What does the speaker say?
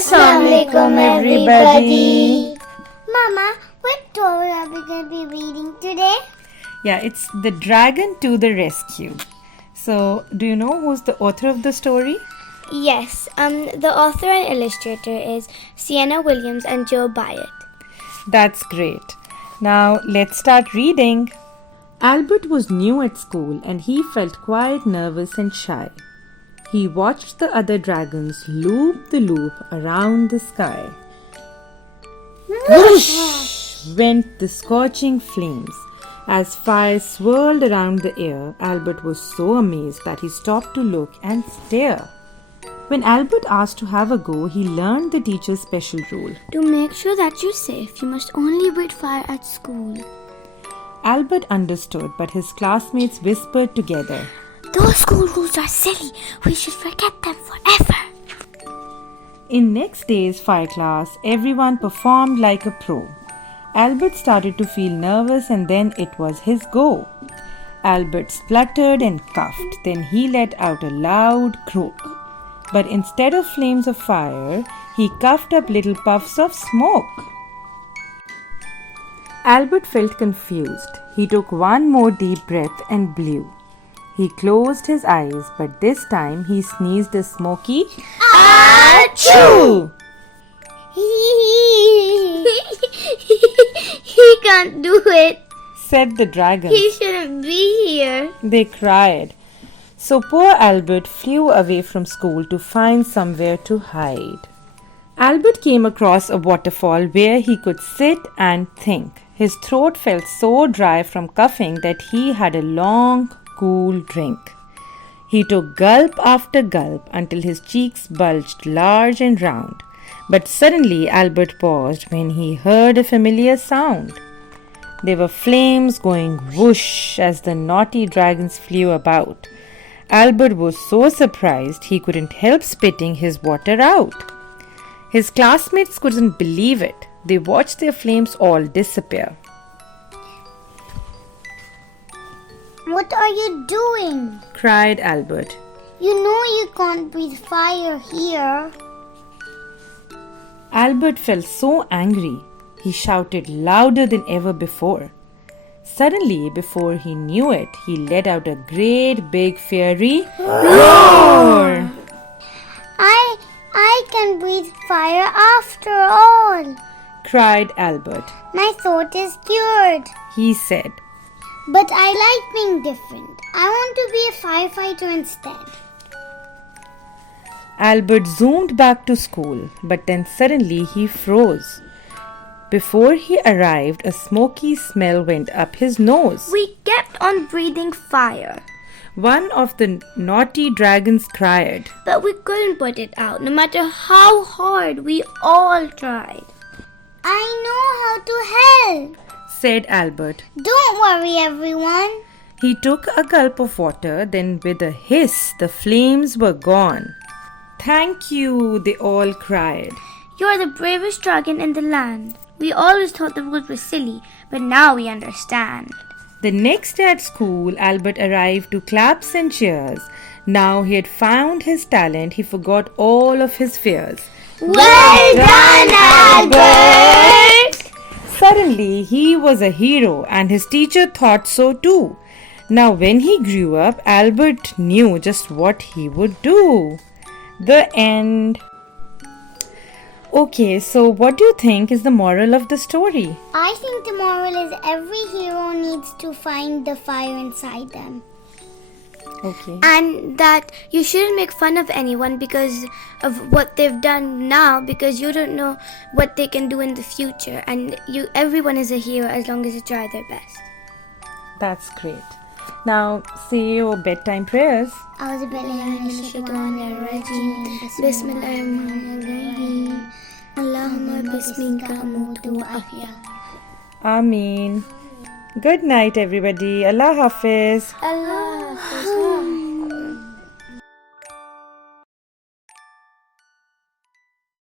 Assalamualaikum everybody. Mama, what story are we going to be reading today? Yeah, it's The Dragon to the Rescue. So, do you know who's the author of the story? Yes, the author and illustrator is Sienna Williams and Joe Byatt. That's great. Now, let's start reading. Albert was new at school and he felt quite nervous and shy. He watched the other dragons loop the loop around the sky. Whoosh! Went the scorching flames. As fire swirled around the air, Albert was so amazed that he stopped to look and stare. When Albert asked to have a go, he learned the teacher's special rule. To make sure that you're safe, you must only breathe fire at school. Albert understood, but his classmates whispered together, Those school rules are silly. We should forget them forever. In next day's fire class, everyone performed like a pro. Albert started to feel nervous and then it was his go. Albert spluttered and coughed. Then he let out a loud croak. But instead of flames of fire, he coughed up little puffs of smoke. Albert felt confused. He took one more deep breath and blew. He closed his eyes, but this time he sneezed a smoky achoo! He can't do it. Said the dragons. He shouldn't be here. They cried. So poor Albert flew away from school to find somewhere to hide. Albert came across a waterfall where he could sit and think. His throat felt so dry from coughing that he had a long, cool drink. He took gulp after gulp until his cheeks bulged large and round. But suddenly Albert paused when he heard a familiar sound. There were flames going whoosh as the naughty dragons flew about. Albert was so surprised he couldn't help spitting his water out. His classmates couldn't believe it. They watched their flames all disappear. What are you doing? Cried Albert. You know you can't breathe fire here. Albert felt so angry. He shouted louder than ever before. Suddenly, before he knew it, he let out a great big fiery roar. I can breathe fire after all. Cried Albert. My throat is cured. He said. But I like being different. I want to be a firefighter instead. Albert zoomed back to school, but then suddenly he froze. Before he arrived, a smoky smell went up his nose. We kept on breathing fire. One of the naughty dragons cried. But we couldn't put it out, no matter how hard we all tried. I know how to help, said Albert. Don't worry, everyone. He took a gulp of water, then with a hiss, the flames were gone. Thank you, they all cried. You're the bravest dragon in the land. We always thought the rules were silly, but now we understand. The next day at school, Albert arrived to claps and cheers. Now he had found his talent, he forgot all of his fears. Well done, Albert! Suddenly, he was a hero and his teacher thought so too. Now, when he grew up, Albert knew just what he would do. The end. Okay, so what do you think is the moral of the story? I think the moral is every hero needs to find the fire inside them. Okay. And that you shouldn't make fun of anyone because of what they've done now, because you don't know what they can do in the future. And everyone is a hero as long as they try their best. That's great. Now, say your bedtime prayers. Bismillahirrahmanirrahim. Allahumma bismika amutu wa ahya. Ameen. Good night, everybody. Allah Hafiz. Allah Hafiz.